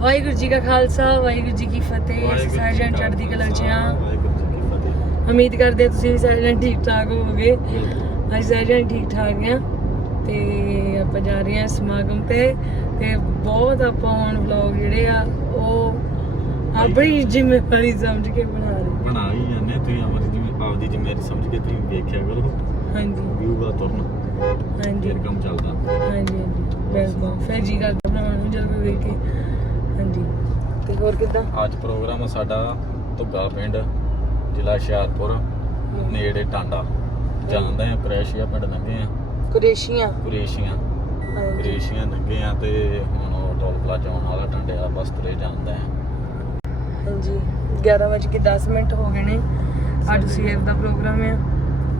ਵਾਹਿਗੁਰੂ ਜੀ ਕਾ ਖਾਲਸਾ ਵਾਹਿਗੁਰੂ ਜੀ ਕੀ ਫਤਿਹ। ਸਾਰੇ ਜਣ ਚੜ੍ਹਦੀ ਕਲਾ ਚ ਆ ਉਮੀਦ ਕਰਦੇ ਤੁਸੀਂ ਵੀ ਸਾਰੇ ਜਣ ਠੀਕ ਠਾਕ ਹੋਵੋਗੇ। ਅਸੀਂ ਸਾਰੇ ਜਣ ਠੀਕ ਠਾਕ ਆ ਤੇ ਆਪਾਂ ਜਾ ਰਹੇ ਹਾਂ ਸਮਾਗਮ ਤੇ। ਤੇ ਬਹੁਤ ਆਪਾਂ ਹੁਣ ਵਲੌਗ ਜਿਹੜੇ ਆ ਉਹ ਆਪਣੀ ਜ਼ਿੰਮੇਵਾਰੀ ਸਮਝ ਕੇ ਬਣਾ ਰਹੇ ਬਣਾ ਹੀ ਜਾਂਦੇ ਤੁਸੀਂ ਆਪਣੀ ਜਿਵੇਂ ਆਪਦੀ ਜ਼ਿੰਮੇਵਾਰੀ ਸਮਝ ਕੇ ਤੁਸੀਂ ਵੇਖਿਆ ਕਰੋ। ਹਾਂਜੀ। ਵਿਊ ਦਾ ਤੁਰਨ। ਹਾਂਜੀ। ਫਿਰ ਕੰਮ ਚੱਲਦਾ। ਹਾਂਜੀ ਹਾਂਜੀ। ਬਿਲਕੁਲ। ਫਿਰ ਜੀ ਕਰਦਾ ਬਣਾਉਣ ਨੂੰ ਜਦੋਂ ਵੇਖ ਕੇ। ਹਾਂਜੀ। ਤੇ ਹੋਰ ਕਿੱਦਾਂ? ਅੱਜ ਪ੍ਰੋਗਰਾਮ ਆ ਸਾਡਾ ਧੁੱਗਾ ਪਿੰਡ ਜ਼ਿਲ੍ਹਾ ਹੁਸ਼ਿਆਰਪੁਰ ਨੇੜੇ ਟਾਂਡਾ। ਜਾਂਦੇ ਆ ਪ੍ਰੈਸ਼ੀਆ ਪਿੰਡ ਲੰਘੇ ਆ। ਕੁਰੇਸ਼ੀਆਂ? ਕੁਰੇਸ਼ੀਆਂ। ਕੁਰੇਸ਼ੀਆਂ ਲੰਘੇ ਆ ਤੇ ਹੁਣ ਉਹ ਟੋਲ ਪਲਾਜ਼ਾ ਆਉਣ ਵਾਲਾ ਟਾਂਡੇ ਵਾਲਾ ਬਸ ਤੁਰੇ ਜਾਂਦੇ ਆ। ਹਾਂਜੀ। 11 ਵਜੇ ਕੇ 10 ਮਿੰਟ ਹੋ ਗਏ ਨੇ। ਅੱਜ ਸਵੇਰ ਦਾ ਪ੍ਰੋਗਰਾਮ ਹੈ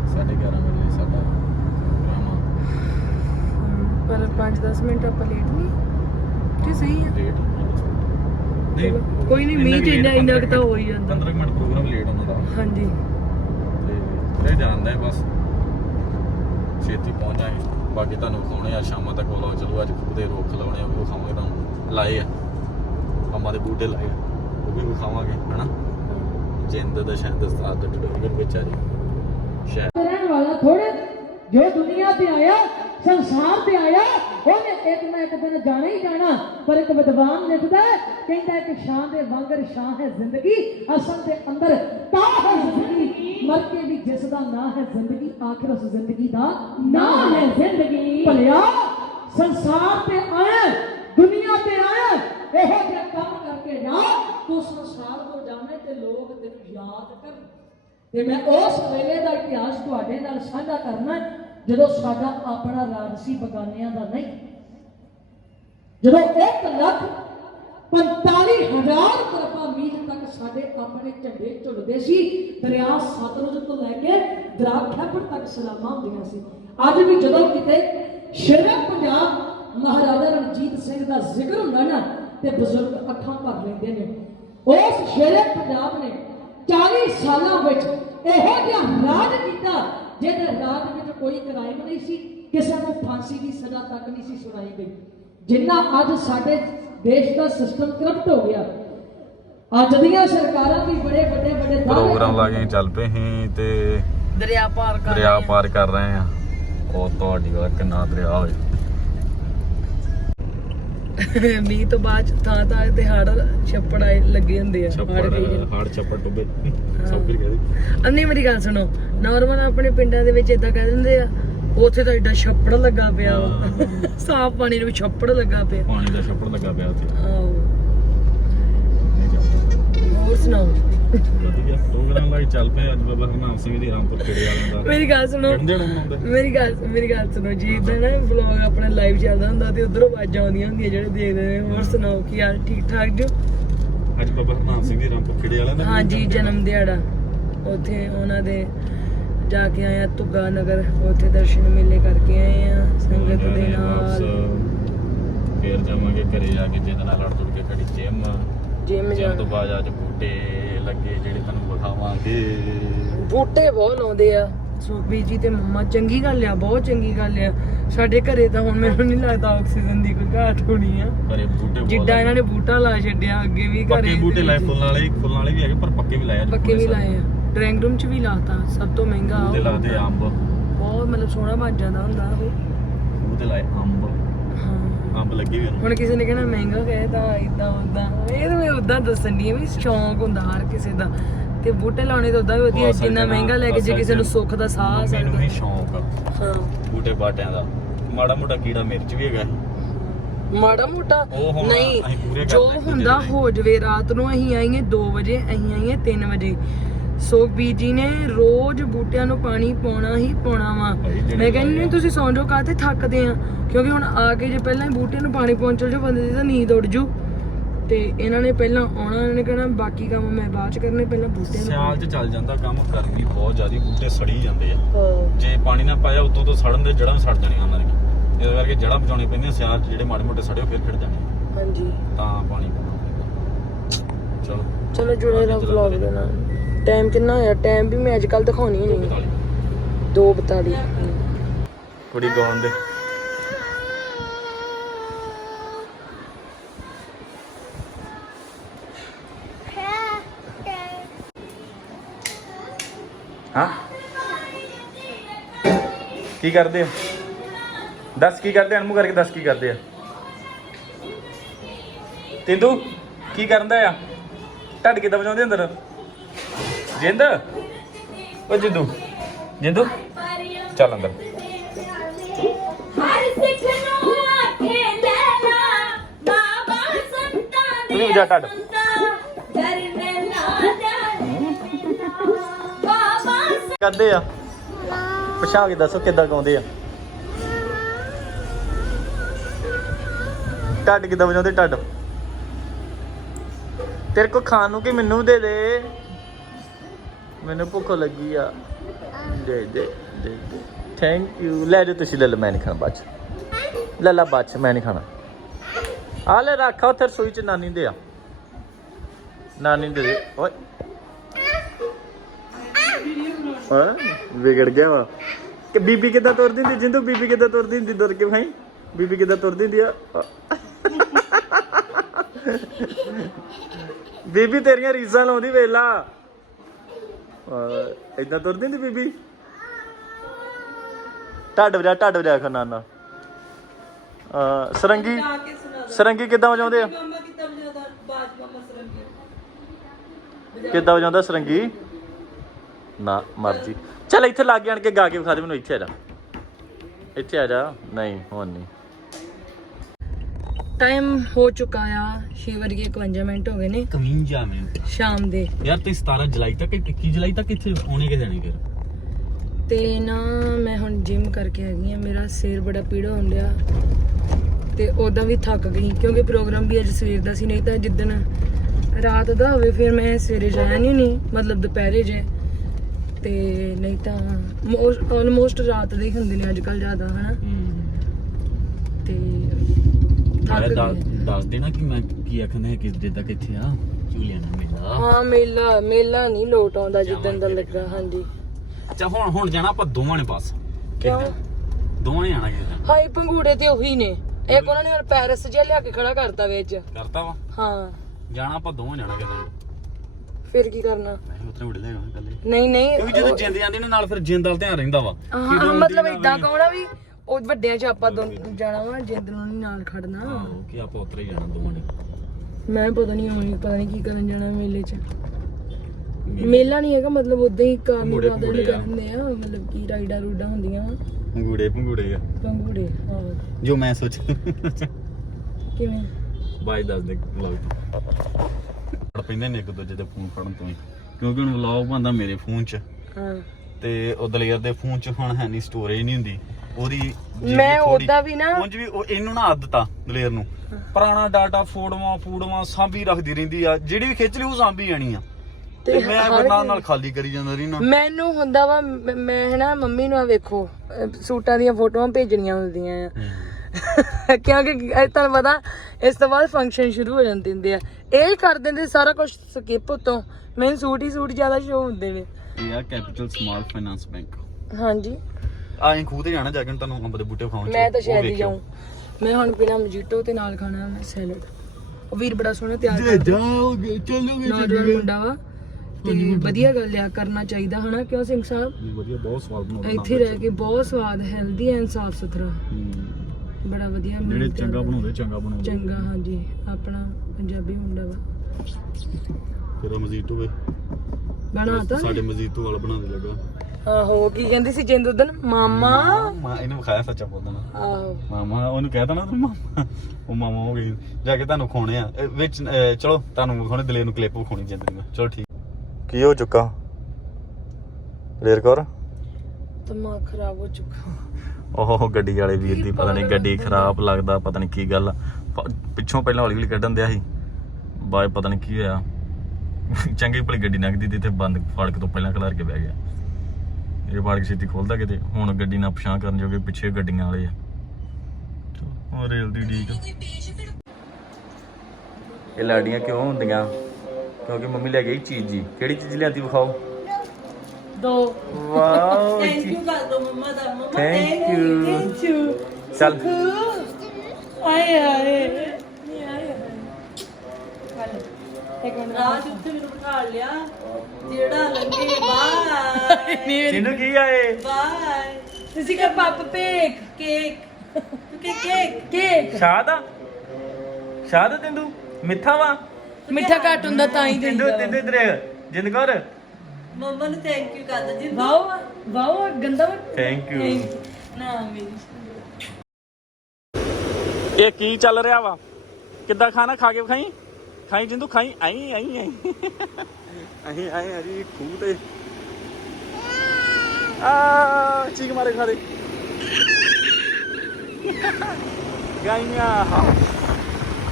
ਸਾਢੇ 11 ਵਜੇ ਸਾਡਾ ਪ੍ਰੋਗਰਾਮ ਆ। ਪਰ 5-10 ਮਿੰਟ ਆਪਾਂ ਲੇਟ ਨਹੀਂ। ਤੇ ਸਹੀ ਹੈ ਚਲੋ, ਕੋਈ ਨਹੀਂ, ਮੀਂਹ 'ਚ ਇੰਨਾ- ਇੰਨਾ ਕੁ ਤਾਂ ਹੋ ਹੀ ਜਾਂਦਾ। 15 ਮਿੰਟ ਪ੍ਰੋਗਰਾਮ ਲੇਟ ਹੁੰਦਾ ਦਾ ਹਾਂਜੀ। ਤੇ ਤੁਰੇ ਜਾਂਦਾ ਹੈ ਬਸ। ਛੇਤੀ ਪਹੁੰਚ ਜਾਏ ਬਾਕੀ ਤੁਹਾਨੂੰ ਵਿਖਾਉਣੇ ਆ ਸ਼ਾਮਾਂ ਤੱਕ ਵਲੋਗ ਚਲੋ ਅੱਜ ਖੂਹ ਦੇ ਰੁੱਖ ਲਾਉਣੇ ਆ ਉਹ ਵੀ ਵਿਖਾਵਾਂਗੇ ਤੁਹਾਨੂੰ ਲਾਏ ਆ। ਅੰਮਾਂ ਦੇ ਬੂਟੇ ਲਾਏ ਆ। ਉਹ ਵੀ ਵਿਖਾਵਾਂਗੇ ਹਨਾ? ਜਿੰਦ ਦਾ ਸ਼ਾਇਦ ਦਸਤਾਰ ਦਾ ਟੁੱਟ ਵਿੱਚ ਆ ਜੀ। ਸ਼ਾਇਦ ਰਹਿਣ ਵਾਲਾ ਥੋੜੇ ਜੋ ਦੁਨੀਆ ਤੇ ਆਇਆ, ਸੰਸਾਰ ਤੇ ਆਇਆ, ਉਹਨੇ ਇੱਕ ਨਾ ਇੱਕ ਦਿਨ ਜਾਣਾ ਹੀ ਜਾਣਾ, ਪਰ ਇੱਕ ਵਿਦਵਾਨ ਲਿਖਦਾ ਕਹਿੰਦਾ ਕਿ ਸ਼ਾਨ ਦੇ ਵਾਂਗਰ ਸ਼ਾਨ ਹੈ ਜ਼ਿੰਦਗੀ, ਅਸਲ ਦੇ ਅੰਦਰ ਤਾਂ ਹੈ ਜ਼ਿੰਦਗੀ, ਮਰ ਕੇ ਵੀ ਜਿਸ ਦਾ ਨਾਂ ਹੈ ਜ਼ਿੰਦਗੀ, ਆਖਰ ਉਸ ਜ਼ਿੰਦਗੀ ਦਾ ਨਾਂ ਹੈ ਜ਼ਿੰਦਗੀ। ਭਲਿਆ, ਸੰਸਾਰ ਤੇ ਆਇਆ, ਦੁਨੀਆ ਤੇ ਆਇਆ, ਇਹੋ ਜਿਹਾ ਕੰਮ ਕਰਕੇ ਜਾ, ਤੂੰ ਸੰਸਾਰ ਤੋਂ ਜਾਵੇਂ ਤੇ ਲੋਕ ਤੈਨੂੰ ਯਾਦ ਕਰਨ। ਤੇ ਮੈਂ ਉਸ ਵੇਲੇ ਦਾ ਇਤਿਹਾਸ ਤੁਹਾਡੇ ਨਾਲ ਸਾਂਝਾ ਕਰਨਾ ਜਦੋਂ ਸਾਡਾ ਆਪਣਾ ਰਾਜ ਸੀ ਬਗਾਨਿਆਂ ਦਾ ਨਹੀਂ, ਜਦੋਂ 1 ਲੱਖ 45000 ਤਰਫਾ ਮੀਲ ਤੱਕ ਸਾਡੇ ਆਪਣੇ ਝੰਡੇ ਝੁਲਦੇ ਸੀ, ਦਰਿਆ ਸਤਲੁਜ ਤੋਂ ਲੈ ਕੇ ਦਰਿਆ ਤੱਕ ਸਲਾਮਾਂ ਹੁੰਦੀਆਂ ਸੀ। ਅੱਜ ਵੀ ਜਦੋਂ ਕਿਤੇ ਸ਼ੇਰੇ ਪੰਜਾਬ ਮਹਾਰਾਜਾ ਰਣਜੀਤ ਸਿੰਘ ਦਾ ਜ਼ਿਕਰ ਹੁੰਦਾ ਨਾ, ਤੇ ਬਜ਼ੁਰਗ ਅੱਖਾਂ ਭਰ ਲੈਂਦੇ ਨੇ। ਉਸ ਸ਼ੇਰੇ ਪੰਜਾਬ ਨੇ 40 ਸਾਲਾਂ ਵਿੱਚ ਇਹੋ ਜਿਹਾ ਰਾਜ ਕੀਤਾ ਜਿਹਦੇ ਰਾਜ ਕੋਈ ਕ੍ਰਾਈਮ ਨਹੀਂ ਸੀ ਕਿਸੇ ਨੂੰ ਫਾਂਸੀ ਦੀ ਸਜ਼ਾ ਤੱਕ ਨਹੀਂ ਸੀ ਸੁਣਾਈ ਗਈ। ਜਿੰਨਾ ਅੱਜ ਸਾਡੇ ਦੇਸ਼ ਦਾ ਸਿਸਟਮ ਕਰਪਟ ਹੋ ਗਿਆ ਅੱਜ ਦੀਆਂ ਸਰਕਾਰਾਂ ਵੀ ਬੜੇ ਵੱਡੇ ਵੱਡੇ ਪ੍ਰੋਗਰਾਮ ਲਾ ਕੇ ਚੱਲ ਪਏ ਸੀ ਤੇ ਦਰਿਆ ਪਾਰ ਕਰ ਦਰਿਆ ਰਹੇ ਹਾਂ। ਪਾਰ ਕਰ ਰਹੇ ਆ। ਉਹ ਤੁਹਾਡੀ ਵਾਰ ਕਿੰਨਾ ਦਰਿਆ ਹੋਏ। ਮੀਂਹ ਤੋਂ ਬਾਅਦ ਥਾਂ ਥਾਂ ਤੇ ਹੜ ਛੱਪੜ ਆਏ ਲੱਗੇ ਹੁੰਦੇ ਆ। ਹੜ ਛੱਪੜ ਡੁੱਬੇ। ਸਭ ਕੁਝ ਕਹਿ ਦੇ ਅੰਨੀ ਮੇਰੀ ਗੱਲ ਸੁਣੋ ਨਾਰਮਲ ਆਪਣੇ ਪਿੰਡਾਂ ਦੇ ਵਿੱਚ ਇਦਾਂ ਕਹਿ ਦਿੰਦੇ ਆ ਉੱਥੇ ਤਾਂ ਏਡਾ ਛੱਪੜ ਲੱਗਾ ਪਿਆ ਵਾ। ਸਾਫ਼ ਪਾਣੀ ਨੂੰ ਛੱਪੜ ਲੱਗਾ ਪਿਆ। ਪਾਣੀ ਦਾ ਛੱਪੜ ਲੱਗਾ ਪਿਆ ਉੱਥੇ। ਆਹੋ। ਨਹੀਂ ਜਾਂਦਾ। ਹੋਰ ਸੁਣਾਓ? ਵਧੀਆ। ਪ੍ਰੋਗਰਾਮ ਲਾਈ ਚੱਲ ਪਏ ਅੱਜ ਬਾਬਾ ਹਰਨਾਮ ਸਿੰਘ ਦੀ ਰਾਮਪੁਰ ਖੇੜੇ ਵਾਲਿਆਂ ਦਾ। ਮੇਰੀ ਗੱਲ ਸੁਣੋ। ਨੂੰ ਮੇਰੀ ਗੱਲ ਮੇਰੀ ਗੱਲ ਸੁਣੋ। ਜੀ ਇਦਾਂ ਨਾ ਵਲੌਗ ਆਪਣਾ ਲਾਈਵ ਚੱਲਦਾ ਹੁੰਦਾ ਤੇ ਉਧਰੋਂ ਆਵਾਜ਼ਾਂ ਆਉਂਦੀਆਂ ਹੁੰਦੀਆਂ ਜਿਹੜੇ ਦੇਖਦੇ ਨੇ। ਹੋਰ ਸੁਣਾਓ ਕੀ ਹਾਲ ਠੀਕ ਠਾਕ ਜੋ? ਅੱਜ ਬਾਬਾ ਹਰਨਾਮ ਸਿੰਘ ਦੀ ਰਾਮਪੁਰ ਖੇੜੇ ਵਾਲਿਆਂ ਦਾ ਹਾਂਜੀ ਜਨਮ ਦਿਹਾੜਾ। ਉੱਥੇ ਉਹਨਾਂ ਦੇ ਜਾ ਕੇ ਆਏ ਆ ਤੁਗਾ ਨਗਰ ਉੱਥੇ ਦਰਸ਼ਨ ਮੇਲੇ ਕਰਕੇ ਆਏ ਆ ਸੰਗਤ ਦੇ ਨਾਲ। ਫੇਰ ਜਾਵਾਂਗੇ ਘਰੇ ਜਾ ਕੇ ਜਿਹਦੇ ਨਾਲ ਲੜ ਤੁਰ ਕੇ ਘੜੀ ਜਿਮ ਜਿਮ ਜਿਮ ਤੋਂ ਬਾਅਦ ਅੱਜ ਬੂਟੇ ਲੱਗੇ ਜਿਹੜੇ ਤੁਹਾਨੂੰ ਵਿਖਾਵਾਂਗੇ। ਬੂਟੇ ਬਹੁਤ ਲਾਉਂਦੇ ਆ। ਸੁਖਬੀਰ ਜੀ ਤੇ ਮੰਮਾ ਚੰਗੀ ਗੱਲ ਆ ਬਹੁਤ ਚੰਗੀ ਗੱਲ ਆ। ਸਾਡੇ ਘਰੇ ਤਾਂ ਹੁਣ ਮੈਨੂੰ ਨਹੀਂ ਲੱਗਦਾ ਆਕਸੀਜਨ ਦੀ ਕੋਈ ਘਾਟ ਹੋਣੀ ਆ। ਘਰੇ ਬੂਟੇ ਜਿੱਦਾਂ ਇਹਨਾਂ ਨੇ ਬੂਟਾ ਲਾ ਛੱਡਿਆ ਅੱਗੇ ਵੀ ਘਰੇ ਪੱਕੇ ਬੂਟੇ ਲਾਏ। ਫੁੱਲਾਂ ਵਾਲੇ ਫੁੱਲਾਂ ਵਾਲੇ ਵੀ ਹੈਗੇ ਪਰ ਪੱਕੇ ਵੀ ਲਾਏ ਅੱਜ ਪੱਕੇ ਵੀ ਲਾਏ ਆ। ਡਰਾਇੰਗ ਰੂਮ ਚ ਵੀ ਲਾਤਾ ਸਭ ਤੋਂ ਮਹਿੰਗਾ ਉਹ ਲਾਤੇ ਅੰਬ। ਬਹੁਤ ਮਤਲਬ ਸੋਹਣਾ ਬਣ ਜਾਂਦਾ ਹੁੰਦਾ ਉਹ। ਬੂਟੇ ਲਾਏ ਅੰਬ। ਹਾਂ। ਅੰਬ ਲੱਗੇ ਵੀ ਹੁਣ ਕਿਸੇ ਨੇ ਕਹਿਣਾ ਮਹਿੰਗਾ ਕਹੇ ਤਾਂ ਇਦਾਂ ਉਦਾਂ ਇਹ ਤਾਂ ਮੈਂ ਉਦਾਂ ਦੱਸਣ ਦੀ ਵੀ ਸ਼ੌਂਕ ਹੁੰਦਾ ਹਰ ਕਿਸੇ ਦਾ। ਤੇ ਬੂਟੇ ਲਾਉਣੇ ਤਾਂ ਉਦਾਂ ਵੀ ਵਧੀਆ ਅਸਲ 'ਚ ਜਿੰਨਾ ਨਾ- ਮਹਿੰਗਾ ਲੈ ਕੇ ਜੇ ਅਸਲ ਕਿਸੇ ਨੂੰ ਸੁੱਖ ਦਾ ਸਾਹ ਆ ਮੈਨੂੰ ਵੀ ਸਕਦਾ। ਸ਼ੌਂਕ ਆ। ਹਾਂ। ਬੂਟੇ ਬਾਟਿਆਂ ਦਾ। ਮਾੜਾ ਮੋਟਾ ਕੀੜਾ ਮਿਰਚ ਵੀ ਹੈਗਾ। ਮਾੜਾ ਮੋਟਾ ਉਹ ਹੁਣ ਨਹੀਂ ਅਸੀਂ ਪੂਰੇ ਜੋ ਹੁੰਦਾ ਜਿਹੜੇ ਹੋ ਜਵੇ ਰਾਤ ਨੂੰ ਅਸੀਂ ਆਈਏ 2 ਵਜੇ ਅਸੀਂ ਆਈਏ 3 ਵਜੇ। ਸੋ ਬੀਜੀ ਨੇ ਰੋਜ਼ ਬੂਟਿਆਂ ਨੂੰ ਪਾਣੀ ਪਾਉਣਾ ਹੀ ਪਾਉਣਾ ਵਾ। ਮੈਂ ਕਹਿੰਦੀ ਨਹੀਂ। ਤੁਸੀਂ ਸੌਂ ਜਾਓ ਕਾਹਤੇ ਥੱਕਦੇ ਆ? ਕਿਉਂਕਿ ਹੁਣ ਆ ਕੇ ਜੇ ਪਹਿਲਾਂ ਹੀ ਬੂਟੇ ਨੂੰ ਪਾਣੀ ਪਹੁੰਚ ਜਾਓ ਬੰਦੇ ਦੀ ਤਾਂ ਨੀਂਦ ਉੱਡ ਜੂ। ਤੇ ਇਹਨਾਂ ਨੇ ਪਹਿਲਾਂ ਆਉਣਾ ਇਹਨਾਂ ਨੇ ਕਹਿਣਾ ਬਾਕੀ ਕੰਮ ਮੈਂ ਬਾਅਦ ਚ ਕਰਨੇ ਪਹਿਲਾਂ ਬੂਟੇ ਨੂੰ ਸਿਆਲ 'ਚ ਚੱਲ ਜਾਂਦਾ ਕੰਮ ਗਰਮੀ ਬਹੁਤ ਜ਼ਿਆਦੀ ਬੂਟੇ ਸੜੀ ਜਾਂਦੇ ਆ। ਜੇ ਪਾਣੀ ਨਾ ਪਾਇਆ ਉਤੋਂ ਤੋਂ ਸੜਨ ਦੇ ਜੜਾਂ ਸੜ ਜਾਣੀਆਂ ਉਹਨਾਂ ਦੀਆਂ। ਇਸ ਕਰਕੇ ਜੜਾਂ ਬਚਾਉਣੀਆਂ ਪੈਂਦੀਆਂ ਸਿਆਲ 'ਚ ਜਿਹੜੇ ਮਾੜੇ ਮੋਟੇ ਸੜੇ ਉਹ ਫਿਰ ਖਿੜ ਜਾਣੇ ਹਾਂਜੀ। ਤਾਂ ਪਾਣੀ ਪਾਉਣਾ ਚਲੋ। ਚਲੋ ਜੁੜੇ ਰਹੋ ਵਲੌਗ ਦੇ ਨਾਲ। ਟਾਈਮ ਕਿੰਨਾ ਹੋਇਆ? ਟਾਈਮ ਵੀ ਮੈਂ ਅੱਜ ਕੱਲ ਦਿਖਾਉਣੀ ਨਹੀਂ। 2:42 ਕੁੜੀ ਗਾਉਣ ਦੇ। ਹਾਂ? ਕੀ ਕਰਦੇ ਹੋ? ਦੱਸ ਕੀ ਕਰਦੇ? ਅਨਮੂ ਕਰਕੇ ਦੱਸ ਕੀ ਕਰਦੇ ਆ? ਤਿੰਦੂ ਕੀ ਕਰਦਾ ਆ? ਟੱਡ ਕਿਦਾਂ ਵਜਾਉਂਦੇ ਅੰਦਰ? ਜਿੰਦ? ਓ ਜਿੰਦੂ। ਜਿੰਦੂ? ਚੱਲ ਅੰਦਰ। ਹਰ ਸਿੱਖ ਨੂੰ ਆਖੇ ਲੈਣਾ ਬਾਬਾ ਸੰਤਾਂ ਤੂੰ ਵੀ ਜਾ ਕਰਦੇ ਆ। ਪਛਾਣ ਕੇ ਦੱਸੋ ਕਿੱਦਾਂ ਗਾਉਂਦੇ ਆ। ਢੱਡ ਕਿੱਦਾਂ ਵਜਾਉਂਦੇ ਢੱਡ? ਤੇਰੇ ਕੋ ਖਾਣ ਨੂੰ ਕਿ ਮੈਨੂੰ ਦੇ ਦੇ? ਮੈਨੂੰ ਭੁੱਖ ਲੱਗੀ ਆ। ਦੇ ਦੇ ਦੇ ਥੈਂਕ ਯੂ ਲੈ ਜਾ ਤੁਸੀਂ ਲੈ ਲਓ, ਮੈਂ ਨਹੀਂ ਖਾਣਾ ਬਾਅਦ ਚ। ਲੈ ਲਾ ਬਾਅਦ ਚ, ਮੈਂ ਨਹੀਂ ਖਾਣਾ। ਆ ਲੈ ਰੱਖਾ, ਉੱਥੇ ਰਸੋਈ ਚ ਨਾਨੀ ਦੇ ਆ। ਨਾਨੀ ਦੇ ਦੇ। ਓਏ। ਹਾਂ, ਵਿਗੜ ਗਿਆ ਵਾ। ਕਿ ਬੀਬੀ ਕਿੱਦਾਂ ਤੁਰਦੀ ਦਿੰਦੀ ਜਿੰਦੂ, ਬੀਬੀ ਕਿੱਦਾਂ ਤੁਰਦੀ ਦਿੰਦੀ ਤੁਰ ਕੇ ਭਾਈ ਬੀਬੀ ਕਿੱਦਾਂ ਤੁਰਦੀ ਦਿੰਦੀ ਆ? ਬੀਬੀ ਤੇਰੀਆਂ ਰੀਸਾਂ ਲਾਉਂਦੀ ਵੇਲਾ ਇਦਾਂ ਤੁਰ ਦਿੰਦੀ ਬੀਬੀ? ਢੱਡ ਵਜਾ ਢੱਡ ਵਜਾ ਖਾ ਨਾਨਾ। ਅਹ, ਸਰੰਗੀ ਸਰੰਗੀ ਕਿੱਦਾਂ ਵਜਾਉਂਦੇ ਆ? ਕਿੱਦਾਂ ਵਜਾਉਂਦਾ ਸਰੰਗੀ? ਨਾ ਮਰਜ਼ੀ। ਚੱਲ ਇੱਥੇ ਲੱਗ ਆਣ ਕੇ ਗਾ ਕੇ ਵਿਖਾ ਦੇ ਮੈਨੂੰ ਇੱਥੇ ਆ ਜਾ। ਇੱਥੇ ਆ ਜਾ। ਨਹੀਂ ਹੁਣ ਨਹੀਂ। ਟਾਈਮ ਹੋ ਚੁੱਕਾ ਆ 6 ਵਜੇ 51 ਮਿੰਟ ਹੋ ਗਏ ਨੇ। 51 ਮਿੰਟ। ਸ਼ਾਮ ਦੇ। ਯਾਰ ਤੇ 17 ਜੁਲਾਈ ਤੱਕ 21 ਜੁਲਾਈ ਤੱਕ ਇੱਥੇ ਆਉਣੇ ਕਿ ਜਾਣੇ ਫਿਰ? ਤੇ ਨਾ ਮੈਂ ਹੁਣ ਜਿਮ ਕਰਕੇ ਆ ਗਈ ਆ ਮੇਰਾ ਸਿਰ ਬੜਾ ਪੀੜਾ ਹੋਣ ਡਿਆ। ਤੇ ਉਦਾਂ ਵੀ ਥੱਕ ਗਈ ਕਿਉਂਕਿ ਪ੍ਰੋਗਰਾਮ ਵੀ ਅੱਜ ਸਵੇਰ ਦਾ ਸੀ ਨਹੀਂ ਤਾਂ ਜਿੱਦਣ ਰਾਤ ਦਾ ਹੋਵੇ ਫਿਰ ਮੈਂ ਸਵੇਰੇ ਜਾਇਆ ਨਹੀਂ ਨਹੀਂ ਮਤਲਬ ਦੁਪਹਿਰੇ ਜੇ। ਤੇ ਨਹੀਂ ਤਾਂ ਆਲਮੋਸਟ ਰਾਤ ਦੇ ਹੀ ਹੁੰਦੇ ਨੇ ਅੱਜ ਕੱਲ ਜ਼ਿਆਦਾ ਹਨਾ? ਗਈ ਦੱਸ ਦੇਣਾ ਕਿ ਮੈਂ ਕੀ ਆਖਣਾ ਹੈ ਕਿ ਜਿੱਦਾਂ ਕਿੱਥੇ ਆ ਝੂਲਿਆਂ ਨਾਲ ਮੇਲਾ। ਹਾਂ ਮੇਲਾ ਮੇਲਾ ਨਹੀਂ ਲੋਟ ਆਉਂਦਾ ਜਿੱਦਣ ਦਾ ਲੱਗਾ ਹਾਂਜੀ। ਅੱਛਾ ਹੁਣ ਹੁਣ ਜਾਣਾ ਆਪਾਂ ਦੋਵਾਂ ਨੇ ਬਸ। ਕਿਉਂ? ਦੋਵਾਂ ਨੇ ਜਾਣਾ ਕਿਤੇ ਹਾਈ ਪੰਗੂੜੇ ਤੇ ਉਹੀ ਨੇ। ਇੱਕ ਉਹਨਾਂ ਨੇ ਹੁਣ ਪੈਰਿਸ ਜਿਹਾ ਲਿਆ ਕੇ ਖੜਾ ਕਰਤਾ ਵਿੱਚ। ਕਰਤਾ ਵਾ? ਹਾਂ। ਜਾਣਾ ਆਪਾਂ ਦੋਵਾਂ ਜਾਣਾ ਫਿਰ ਕੀ ਕਰਨਾ? ਮੈਂ ਉਤਰੇ ਉੜ ਲੈ ਕੱਲੇ ਨਹੀਂ ਨਹੀਂ ਕਿਉਂਕਿ ਜਦੋਂ ਜਿੰਦ ਜਾਂਦੀ ਨੇ ਨਾਲ ਫਿਰ ਜਿੰਦ ਵਾਲ ਧਿਆਨ ਰਹਿੰਦਾ ਵਾ। ਹਾਂ ਮਤਲਬ ਇਦਾਂ ਕਹਣਾ ਵੀ ਉਹ ਵੱਡਿਆਂ ਚ ਆਪਾਂ ਦੋਨ- ਜਾਣਾ ਵਾ ਜਿੰਦ ਨੂੰ ਨੀ ਨਾਲ ਖੜਨਾ। ਹਾਂ ਕਿ ਆਪਾਂ ਉਤਰੇ ਜਾਣਾ ਦੋਵਾਂ ਨੇ। ਮੈਂ ਪਤਾ ਨਹੀਂ ਹੋਣੀ ਪਤਾ ਨਹੀਂ ਕੀ ਕਰਨ ਜਾਣਾ ਮੇਲੇ ਚ। ਮੇਲਾ? ਨਹੀਂ ਹੈਗਾ ਮਤਲਬ ਉਦਾਂ ਹੀ ਵਾਦਲ ਪੰਘੂੜੇ ਆ। ਕਰਦੇ ਆ ਮਤਲਬ ਕੀ ਰਾਈਡਾ ਰੂਡਾ ਹੁੰਦੀਆਂ। ਪੰਗੂੜੇ ਪੰਗੂੜੇ ਆ। ਪੰਗੂੜੇ ਹਾਂ। ਜੋ ਮੈਂ ਸੋਚ ਕਿਵੇਂ? ਬਾਈ ਦੱਸ ਦੇ ਵਲੌਗ ਤੋਂ। ਫੜ ਪੈਂਦੇ ਨੇ ਇੱਕ ਦੂਜੇ ਦੇ ਫੋਨ ਫੜਨ ਤੋਂ ਹੀ। ਕਿਉਂਕਿ ਹੁਣ ਵਲੌਗ ਬੰਦਾ ਮੇਰੇ ਫੋਨ 'ਚ। ਹਾਂ। ਤੇ ਉਹ ਦਲੇਰ ਦੇ ਫੋਨ 'ਚ ਹੁਣ ਹੈ ਨਹੀਂ ਸਟੋਰੇਜ ਨਹੀਂ ਹੁੰਦੀ। ਉਹਦੀ ਮੈਂ ਉਦਾਂ ਵੀ ਨਾ ਉਂਝ ਵੀ ਉਹ ਇਹਨੂੰ ਨਾ ਆਦਤ ਆ ਦਲੇਰ ਨੂੰ। ਪੁਰਾਣਾ ਡਾਟਾ ਫੋੜਵਾ ਫੂੜਵਾ ਸਾਂਭੀ ਰੱਖਦੀ ਰਹਿੰਦੀ ਆ। ਜਿਹੜੀ ਵੀ ਖਿੱਚ ਲਈ ਉਹ ਸਾਂਭੀ ਜਾਣੀ ਆ। ਤੇ ਮੈਂ ਫਿਰ ਨਾਲ ਖਾਲੀ ਕਰੀ ਜਾਂਦਾ ਰਹੀ ਨਾ। ਮੈਨੂੰ ਹੁੰਦਾ ਵਾ ਮ- ਮੈਂ ਨਾ ਮੰਮੀ ਨੂੰ ਆ ਵੇਖੋ ਸੂਟਾਂ ਦੀਆਂ ਫੋਟੋਆਂ ਭੇਜਣੀਆਂ ਹੁੰਦੀਆਂ ਆ। ਕਿਉਂਕਿ ਤੁਹਾਨੂੰ ਪਤਾ ਇਸ ਤੋਂ ਬਾਅਦ ਫੰਕਸ਼ਨ ਸ਼ੁਰੂ ਹੋ ਜਾਂਦੇ ਹੁੰਦੇ ਆ। ਇਹ ਕਰ ਦਿੰਦੇ ਸਾਰਾ ਕੁਝ ਸਕਿਪ ਉਤੋਂ। ਮੈਨੂੰ ਸੂਟ ਹੀ ਸੂਟ ਜ਼ਿਆਦਾ ਸ਼ੋ ਹੁੰਦੇ ਨੇ। ਇਹ ਆ ਕੈਪੀਟਲ ਸਮਾਲ ਫਾਈਨਾਂਸ ਬੈਂਕ ਹਾਂਜੀ। ਆਏ ਖੂਹ ਤੇ ਜਾਣਾ ਜਾ ਕੇ ਤੁਹਾਨੂੰ ਅੰਬ ਦੇ ਬੂਟੇ ਖਾਉਣ ਮੈਂ ਤਾਂ ਸ਼ਾਇਦ ਹੀ ਜਾਉਂ ਮੈਂ ਹੁਣ ਬਿਨਾ ਮਜੀਟੋ ਤੇ ਨਾਲ ਖਾਣਾ ਮੈਂ ਸੈਲਡ ਉਹ ਵੀਰ ਬੜਾ ਸੋਹਣਾ ਤਿਆਰ ਕਰਦਾ। ਜਾਓਗੇ ਚੱਲੋਗੇ ਨੌਜਵਾਨ ਮੁੰਡਾ ਵਾ। ਤੇ ਵਧੀਆ ਗੱਲ ਆ ਕਰਨਾ ਚਾਹੀਦਾ ਹਨਾ? ਕਿਉਂ ਸਿੰਘ ਸਾਹਿਬ? ਵਧੀਆ ਬਹੁਤ ਸਵਾਦ ਬਣਾਉਂਦੇ ਇੱਥੇ ਰਹਿ ਕੇ ਬਹੁਤ ਸਵਾਦ ਹੈਲਦੀ ਐਂਡ ਸਾਫ਼ ਸੁਥਰਾ। ਬੜਾ ਵਧੀਆ ਜਿਹੜੇ ਚੰਗਾ ਬਣਾਉਂਦੇ ਚੰਗਾ ਬਣਾਉਂਦੇ। ਚੰਗਾ ਹਾਂਜੀ। ਆਪਣਾ ਪੰਜਾਬੀ ਮੁੰਡਾ ਵਾ। ਤੇਰਾ ਮਜ਼ੀਦ ਹੋਵੇ ਬਣਾਤਾ? ਸਾਡੇ ਮਜ਼ੀਦ ਤੋਂ ਵਾਲਾ ਬਣਾ ਦੇ ਲੱਗਾ। ਆਹੋ ਕੀ ਕਹਿੰਦੀ ਸੀ ਜਿੰਦ ਉਦਨ ਮਾਮਾ। ਮਾਂ ਇਹਨੂੰ ਵਿਖਾਇਆ ਸੱਚਾ ਬੋਲਦਾ ਨਾ ਆਹੋ। ਮਾਮਾ ਉਹਨੂੰ ਕਹਿਤਾ ਨਾ ਤੂੰ ਮਾਮਾ। ਉਹ ਮਾਮਾ ਹੋ ਗਈ। ਜਾ ਕੇ ਤੁਹਾਨੂੰ ਖੋਣੇ ਆ। ਇਹ ਵਿੱਚ ਅਹ, ਚਲੋ ਤੁਹਾਨੂੰ ਵਿਖਾਉਣੇ ਦਲੇਰ ਨੂੰ ਕਲਿੱਪ ਵਿਖਾਉਣੀ ਜਿੰਦਗੀ ਮੈਂ। ਚਲੋ ਠੀਕ। ਕੀ ਹੋ ਚੁੱਕਾ? ਦਲੇਰ ਕੌਰ? ਦਿਮਾਗ ਖਰਾਬ ਹੋ ਚੁੱਕਾ। ਉਹ ਗੱਡੀ ਵਾਲੇ ਵੀਰ ਦੀ ਪਤਾ ਨਹੀਂ ਗੱਡੀ ਖਰਾਬ ਲੱਗਦਾ ਪਤਾ ਨਹੀਂ ਕੀ ਗੱਲ। ਆ। ਪ- ਪਿੱਛੋਂ ਪਹਿਲਾਂ ਹੌਲੀ ਹੌਲੀ ਕੱਢਣ ਦਿਆ ਸੀ। ਬਾਅਦ ਪਤਾ ਨਹੀਂ ਕੀ ਹੋਇਆ। ਚੰਗੀ ਭਲੀ ਗੱਡੀ ਲੰਘਦੀ ਤੇ ਇੱਥੇ ਬੰਦ ਫਾੜਕ ਤੋਂ ਪਹਿਲਾਂ ਖਲਾਰ ਕੇ ਬਹਿ ਗਿਆ। ਇਹ ਫਾੜਕ ਛੇਤੀ ਖੋਲਦਾ ਕਿਤੇ ਹੁਣ ਗੱਡੀ ਨਾਲ ਪਛਾਣ ਕਰਨ ਜੋਗੇ ਪਿੱਛੇ ਗੱਡੀਆਂ ਵਾਲੇ ਆ। ਉਹ ਰੇਲ ਦੀ ਢੀਕ ਇਹ ਲਾਡੀਆਂ ਕਿਉਂ ਹੁੰਦੀਆਂ? ਕਿਉਂਕਿ ਮੰਮੀ ਲੈ ਗਈ ਚੀਜ਼ ਜੀ। ਕਿਹੜੀ ਚੀਜ਼ ਲਿਆਂਦੀ ਵਿਖਾਓ? ਦੋ। ਵਾਓ ਥੈਂਕ ਯੂ ਕਰ ਦੋ ਮੰਮਾ ਦਾ। ਮੰਮਾ ਥੈਂਕ ਯੂ ਥੈਂਕ ਯੂ ਚੱਲ। ਆਏ ਆਏ ਨਹੀਂ ਆਏ ਇੱਕ ਮਿੰਟ ਰਾਜ ਉੱਤੇ ਮੈਨੂੰ ਬਿਠਾ ਲਿਆ। ਜਿਹੜਾ ਲੰਗੇ ਬਾਹਰ। ਨਹੀਂ। ਸਿੰਧੂ ਕੀ ਆਏ ਬਾਏ। ਤੁਸੀਂ ਕਹ ਪੱਪ ਪੇਕ ਕੇਕ। ਕੇ ਕੇਕ ਕੇਕ। ਸ਼ਾਦ ਆ? ਸ਼ਾਦ ਤਿੰਦੂ? ਮਿੱਠਾ ਵਾ? ਮਿੱਠਾ ਘੱਟ ਹੁੰਦਾ ਤਾਂ ਹੀ ਤਿੰਦੂ ਦੇਈਦਾ। ਤਿੰਦੂ ਇਧਰ। ਜਿੰਦਕੌਰ ਮੰਮਾ ਨੂੰ ਥੈਂਕ ਯੂ ਕਰਦਾ। ਜੀ ਵਾਓ ਵਾਓ ਗੰਦਾ ਵਾ। ਥੈਂਕ ਯੂ ਨਾ ਮੇਰੀ ਇਹ ਕੀ ਚੱਲ ਰਿਹਾ ਵਾ? ਕਿੱਦਾਂ ਖਾਣਾ ਖਾ ਕੇ ਖਾਈ? ਖਾਈ ਜਿੰਦੂ? ਖਾਈ ਆਈ ਆਈ ਆਈ। ਅਹੀਂ ਆਏ ਅਜੀ ਖੂਹ ਤੇ। ਆ ਚੀਕ ਮਾਰੇ ਖਾ ਦੇ ਗਾਈਆਂ।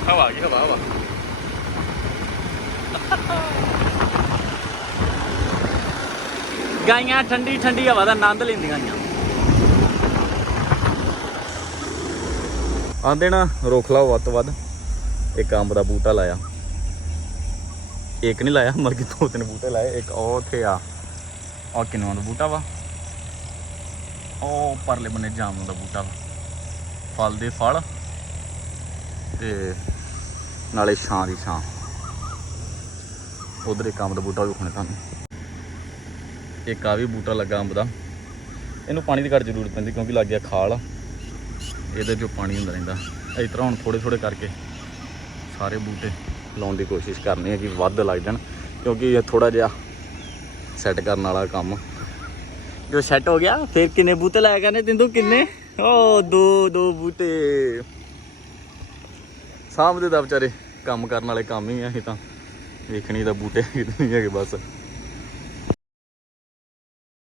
ਹਵਾ ਆ ਗਈ ਹਵਾ ਹਵਾ। ਗਾਈਆਂ ਠੰਡੀ ਠੰਡੀ ਹਵਾ ਦਾ ਆਨੰਦ ਲੈਂਦੀਆਂ ਗਈਆਂ। ਆਂਦੇ ਨਾ ਰੋਕ ਲਾਓ ਵੱਧ ਤੋਂ ਵੱਧ। ਇੱਕ ਅੰਬ ਦਾ ਬੂਟਾ ਲਾਇਆ। ਇੱਕ ਨਹੀਂ ਲਾਇਆ ਮਰ ਕੇ ਦੋ ਤਿੰਨ ਬੂਟੇ ਲਾਏ। ਇੱਕ ਉਹ ਉੱਥੇ ਆ। ਉਹ ਕਿੰਨਵਾਂ ਦਾ ਬੂਟਾ ਵਾ? ਉਹ ਪਰਲੇ ਬੰਨੇ ਜਾਮਨ ਦਾ ਬੂਟਾ ਫਲ ਦੇ ਫਲ ਤੇ ਨਾਲੇ ਛਾਂ ਦੀ ਛਾਂ। ਉਧਰ ਇੱਕ ਅੰਬ ਦਾ ਬੂਟਾ ਵੀ ਵਿਖਾਉਣਾ ਤੁਹਾਨੂੰ। ਇੱਕ ਆ ਵੀ ਬੂਟਾ ਲੱਗਾ ਅੰਬ ਦਾ। ਇਹਨੂੰ ਪਾਣੀ ਦੀ ਘੱਟ ਜ਼ਰੂਰਤ ਪੈਂਦੀ ਕਿਉਂਕਿ ਲੱਗ ਗਿਆ ਖਾਲ। ਇਹਦੇ ਚੋਂ ਪਾਣੀ ਹੁੰਦਾ ਰਹਿੰਦਾ। ਇਸ ਤਰ੍ਹਾਂ ਹੁਣ ਥੋੜੇ ਥੋੜੇ ਕਰਕੇ ਸਾਰੇ ਬੂਟੇ ਲਾਉਣ ਦੀ ਕੋਸ਼ਿਸ਼ ਕਰਨੀ ਹੈ ਕਿ ਵੱਧ ਲੱਗ ਜਾਣ। ਕਿਉਂਕਿ ਇਹ ਥੋੜਾ ਜਿਹਾ ਸੈੱਟ ਕਰਨ ਵਾਲਾ ਕੰਮ ਜੋ ਸੈੱਟ ਹੋ ਗਿਆ, ਫਿਰ ਕਿੰਨੇ ਬੂਟੇ ਲਾਇਆ ਕਰਨੇ ਤਿੰਦੂ, ਕਿੰਨੇ? ਓ ਦੋ ਦੋ ਬੂਟੇ। ਸਾਹਮਣੇ ਦਾ ਵਿਚਾਰੇ, ਕੰਮ ਕਰਨ ਵਾਲੇ ਕੰਮ ਹੀ ਆ, ਇਹ ਤਾਂ। ਵੇਖਣੀ ਤਾਂ ਬੂਟੇ ਨਹੀਂ ਹੈਗੇ ਬਸ।